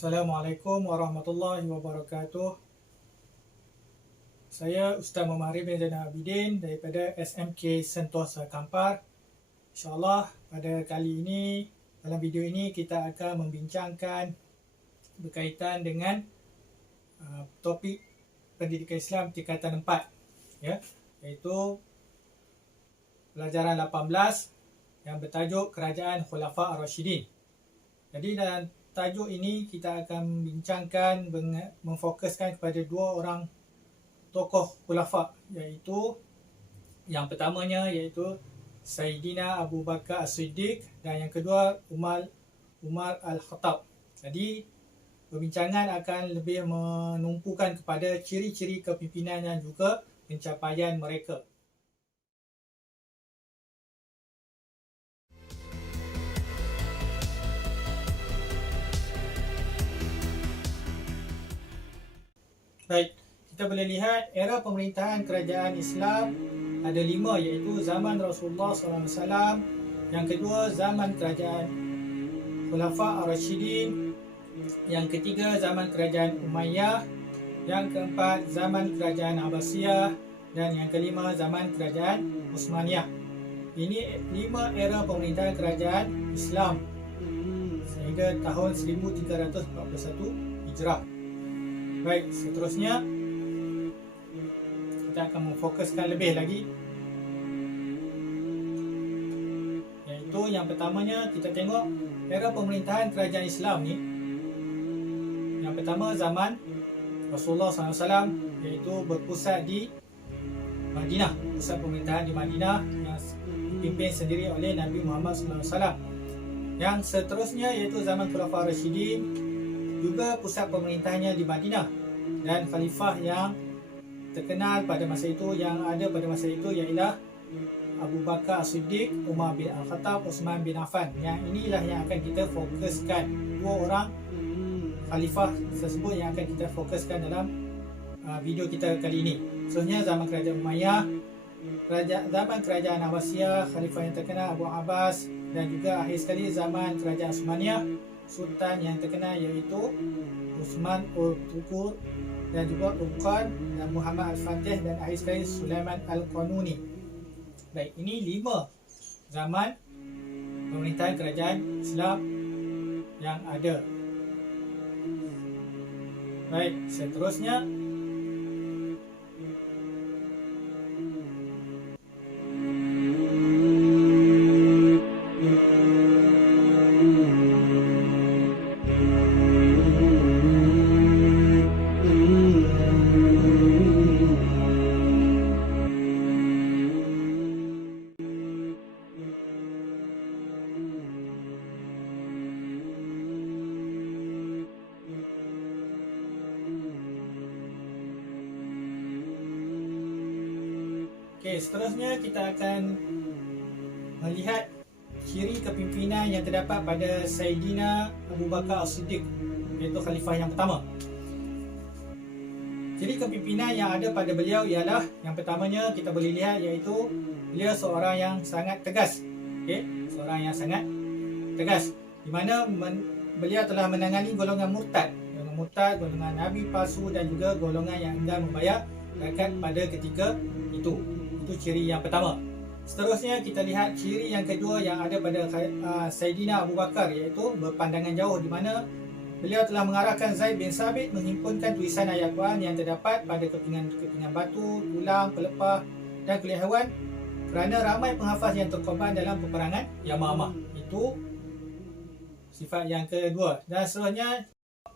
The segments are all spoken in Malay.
Assalamualaikum warahmatullahi wabarakatuh. Saya Ustaz Muhammad Arif bin Zainal Abidin daripada SMK Sentosa Kampar. InsyaAllah pada kali ini, dalam video ini kita akan membincangkan berkaitan dengan topik pendidikan Islam tingkatan 4, ya, iaitu pelajaran 18 yang bertajuk Kerajaan Khulafa Ar-Rasyidin. Jadi dalam tajuk ini kita akan membincangkan, memfokuskan kepada dua orang tokoh khulafa, iaitu yang pertamanya iaitu Sayyidina Abu Bakar As-Siddiq dan yang kedua Umar Al-Khattab. Jadi perbincangan akan lebih menumpukan kepada ciri-ciri kepimpinan dan juga pencapaian mereka. Baik, kita boleh lihat era pemerintahan kerajaan Islam ada 5, iaitu zaman Rasulullah SAW, yang kedua zaman kerajaan Khulafa Ar-Rasyidin, yang ketiga zaman kerajaan Umayyah, yang keempat zaman kerajaan Abbasiyah, dan yang kelima zaman kerajaan Utsmaniyah. Ini 5 era pemerintahan kerajaan Islam sehingga tahun 1341 Hijrah. Baik, seterusnya kita akan memfokuskan lebih lagi, iaitu yang pertamanya kita tengok era pemerintahan kerajaan Islam ni. Yang pertama zaman Rasulullah SAW, iaitu berpusat di Madinah, pusat pemerintahan di Madinah yang dipimpin sendiri oleh Nabi Muhammad SAW. Yang seterusnya iaitu zaman Khulafa Ar-Rasyidin, juga pusat pemerintahannya di Madinah, dan khalifah yang terkenal pada masa itu, yang ada pada masa itu ialah Abu Bakar As-Siddiq, Umar bin Al-Khattab, Utsman bin Affan. Yang inilah yang akan kita fokuskan, dua orang khalifah tersebut yang akan kita fokuskan dalam video kita kali ini. Seterusnya zaman kerajaan Umayyah, zaman kerajaan Abbasiyah, khalifah yang terkenal Abu Abbas, dan juga akhir sekali zaman kerajaan Utsmaniyah, sultan yang terkenal iaitu Utsman Ul-Tukur, dan juga Uqan dan Muhammad Al-Fatih, dan akhir sekali Sulaiman Al-Qanuni. Baik, ini 5 zaman pemerintahan kerajaan Islam yang ada. Baik, seterusnya seterusnya kita akan melihat ciri kepimpinan yang terdapat pada Sayyidina Abu Bakar As-Siddiq, iaitu khalifah yang pertama. Ciri kepimpinan yang ada pada beliau ialah, yang pertamanya kita boleh lihat iaitu beliau seorang yang sangat tegas. Seorang yang sangat tegas, di mana beliau telah menangani golongan murtad, golongan nabi palsu, dan juga golongan yang enggan membayar zakat pada ketika itu. Itu ciri yang pertama. Seterusnya kita lihat ciri yang kedua yang ada pada Sayyidina Abu Bakar, iaitu berpandangan jauh, di mana beliau telah mengarahkan Zaid bin Sabit menghimpunkan tulisan ayat Quran yang terdapat pada kepingan batu, tulang, pelepah dan kulit haiwan, kerana ramai penghafaz yang terkorban dalam peperangan Yamamah. Itu sifat yang kedua. Dan seterusnya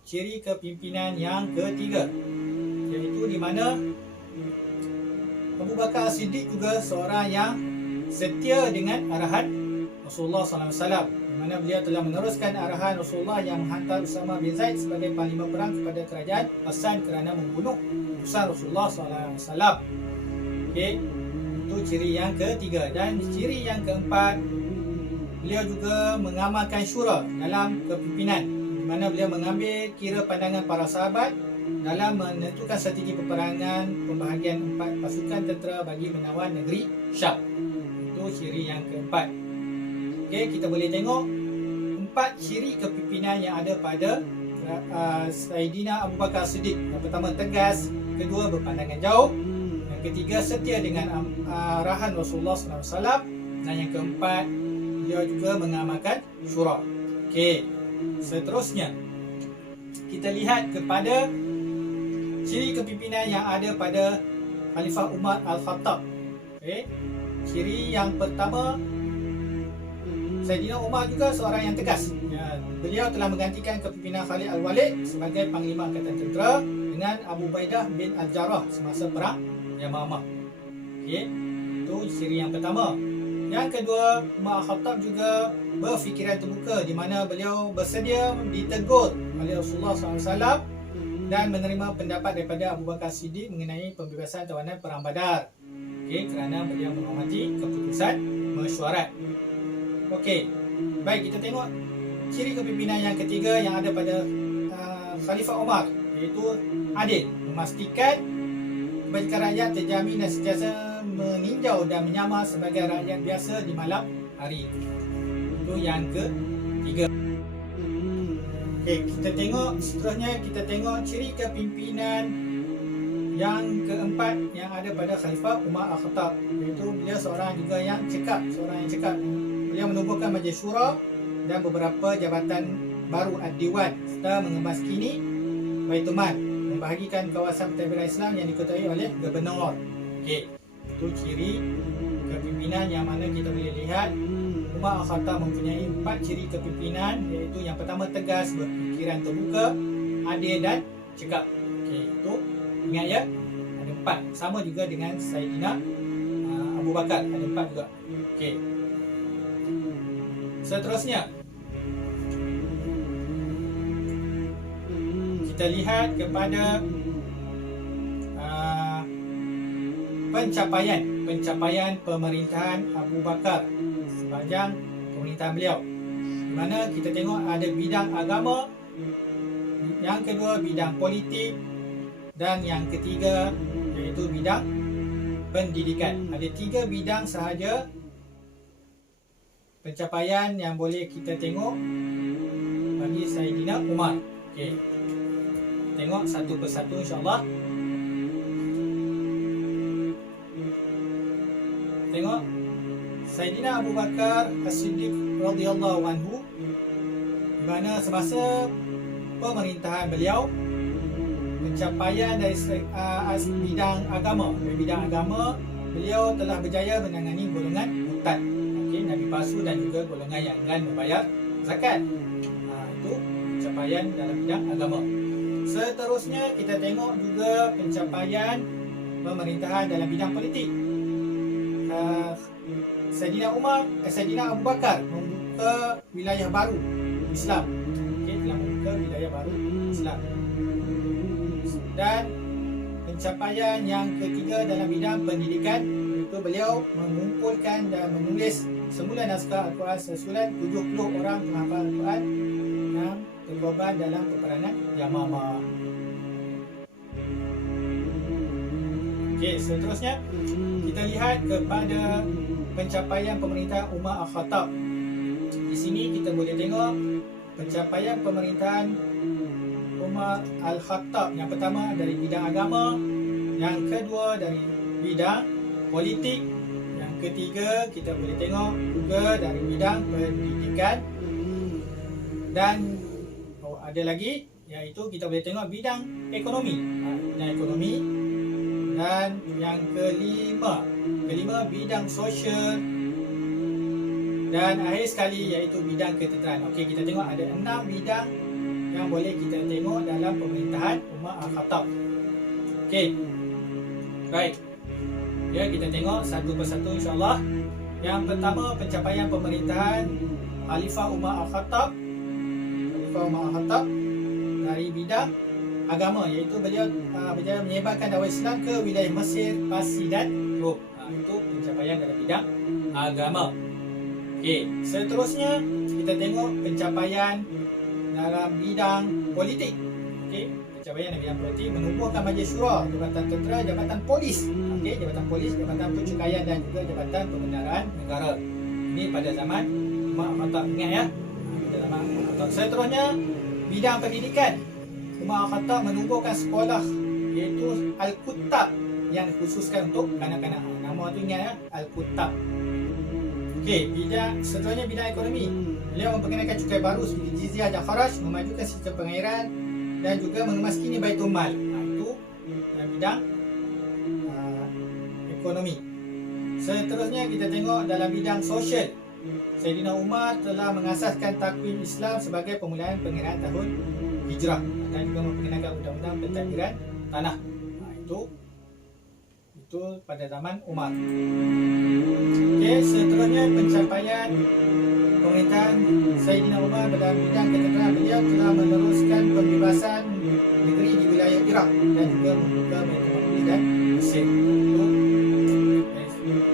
ciri kepimpinan yang ketiga, iaitu di mana Abu Bakar As-Siddiq juga seorang yang setia dengan arahan Rasulullah SAW, di mana beliau telah meneruskan arahan Rasulullah yang menghantar Usama bin Zaid sebagai panglima perang kepada kerajaan Hasan kerana membunuh utusan Rasulullah SAW. Okey, itu ciri yang ketiga. Dan ciri yang keempat, beliau juga mengamalkan syura dalam kepimpinan, di mana beliau mengambil kira pandangan para sahabat dalam menentukan strategi peperangan pembahagian 4 pasukan tentera bagi menawan negeri Syam. Itu ciri yang keempat. Okey, kita boleh tengok 4 ciri kepimpinan yang ada pada Saidina Abu Bakar Siddiq. Yang pertama tegas, kedua berpandangan jauh, yang ketiga setia dengan arahan Rasulullah SAW, dan yang keempat beliau juga mengamalkan syura. Okey, seterusnya kita lihat kepada ciri kepimpinan yang ada pada Khalifah Umar Al-Khattab. Okey, ciri yang pertama, Saidina Umar juga seorang yang tegas. Beliau telah menggantikan kepimpinan Khalid Al-Walid sebagai Panglima Angkatan Tentera dengan Abu Ubaidah bin Al-Jarrah semasa perang Yamamah. Okey, itu ciri yang pertama. Yang kedua, Umar Al-Khattab juga berfikiran terbuka, di mana beliau bersedia ditegur oleh Rasulullah SAW dan menerima pendapat daripada Abu Bakar Siddiq mengenai pembebasan tawanan perang Badar. Okey, kerana beliau menghormati keputusan mesyuarat. Okey, baik, kita tengok ciri kepimpinan yang ketiga yang ada pada Khalifah Umar, iaitu adil, memastikan kebajikan rakyat terjamin dan sentiasa meninjau dan menyamar sebagai rakyat biasa di malam hari. Itu yang ketiga. Okey, kita tengok seterusnya, kita tengok ciri kepimpinan yang keempat yang ada pada Khalifah Umar Al-Khattab, iaitu beliau seorang juga yang cekap, Beliau menubuhkan Majlis Syura dan beberapa jabatan baru Ad-Diwan serta mengemaskini Baitul Mal, membahagikan kawasan pentadbiran Islam yang diketuai oleh gubernur. Okey, itu ciri kepimpinan yang mana kita boleh lihat Umar Al-Khattab mempunyai 4 ciri kepimpinan, iaitu yang pertama tegas, berfikiran terbuka, adil dan cekap. Okey, itu ingat ya, ada 4. Sama juga dengan Saidina Abu Bakar, ada 4 juga. Okey, seterusnya kita lihat kepada pencapaian pemerintahan Abu Bakar sepanjang pemerintahan beliau, di mana kita tengok ada bidang agama, yang kedua bidang politik, dan yang ketiga iaitu bidang pendidikan. Ada 3 bidang sahaja pencapaian yang boleh kita tengok bagi Saidina Umar. Okey, tengok satu persatu insya-Allah. Tengok Saidina Abu Bakar As-Siddiq radhiyallahu anhu, di mana semasa pemerintahan beliau, pencapaian dari bidang agama, beliau telah berjaya menangani golongan murtad, nabi palsu, dan juga golongan yang enggan membayar zakat. Itu pencapaian dalam bidang agama. Seterusnya kita tengok juga pencapaian pemerintahan dalam bidang politik. Saidina Abu Bakar membuka wilayah baru Islam. Telah membuka wilayah baru Islam. Dan pencapaian yang ketiga dalam bidang pendidikan, itu beliau mengumpulkan dan menulis semula naskah Al-Quran sesulan 70 orang penghafal Al-Quran yang terkorban dalam peperangan Yamamah. Okey, seterusnya kita lihat kepada pencapaian pemerintahan Umar Al-Khattab. Di sini kita boleh tengok pencapaian pemerintahan Umar Al-Khattab. Yang pertama dari bidang agama, yang kedua dari bidang politik, yang ketiga kita boleh tengok juga dari bidang pendidikan, dan ada lagi iaitu kita boleh tengok bidang ekonomi, dan yang kelima bidang sosial, dan akhir sekali iaitu bidang ketenteraan. Okey, kita tengok ada 6 bidang yang boleh kita tengok dalam pemerintahan Umar Al-Khattab. Okey, baik. Ya, kita tengok satu persatu insya-Allah. Yang pertama, pencapaian pemerintahan Khalifah Umar Al-Khattab. Khalifah Umar Al-Khattab dari bidang agama, iaitu beliau berjaya menyebarkan dakwah Islam ke wilayah Mesir, Parsi dan Rom. Itu pencapaian dalam bidang agama. Okey, seterusnya kita tengok pencapaian dalam bidang politik. Okey, pencapaian dalam bidang politik menubuhkan Majlis Syura, Jabatan Tentera, Jabatan Polis. Okey, Jabatan Polis, Jabatan Pencukaian dan juga Jabatan Pembendaraan Negara. Ini pada zaman Umar Al-Khattab, ingat ya. Pada zaman Umar Al-Khattab. Seterusnya bidang pendidikan. Umar Al-Khattab menubuhkan sekolah iaitu Al-Kuttab yang dikhususkan untuk kanak-kanak. Nama tu ingat ya, Al-Kuttab. Okey, seterusnya bidang ekonomi. Beliau memperkenalkan cukai baru seperti jizyah dan kharaj, memajukan sistem pengairan dan juga mengemaskini Baitul Mal. Itu dalam bidang ekonomi. Seterusnya kita tengok dalam bidang sosial. Sayyidina Umar telah mengasaskan takwim Islam sebagai permulaan pengiraan tahun Hijrah dan juga memperkenalkan undang-undang pentadbiran tanah. Itu pada zaman Umar. Okey, seterusnya pencapaian pemerintahan Sayyidina Umar dalam bidang ketenteraan. Beliau telah meneruskan pembebasan negeri di wilayah Iraq dan juga membuka Baitul dan Mesir. Itu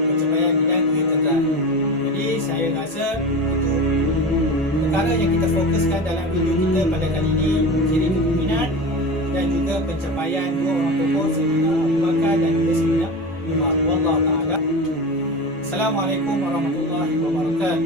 pencapaian bidang ketenteraan. Jadi saya rasa itu perkara yang kita fokuskan dalam video kita pada kali ini, ciri kepimpinan dan juga pencapaian dua orang tokoh Sayyidina Abu Bakar dan juga Sayyidina Umar. Wallahu taala. Assalamualaikum warahmatullahi wabarakatuh.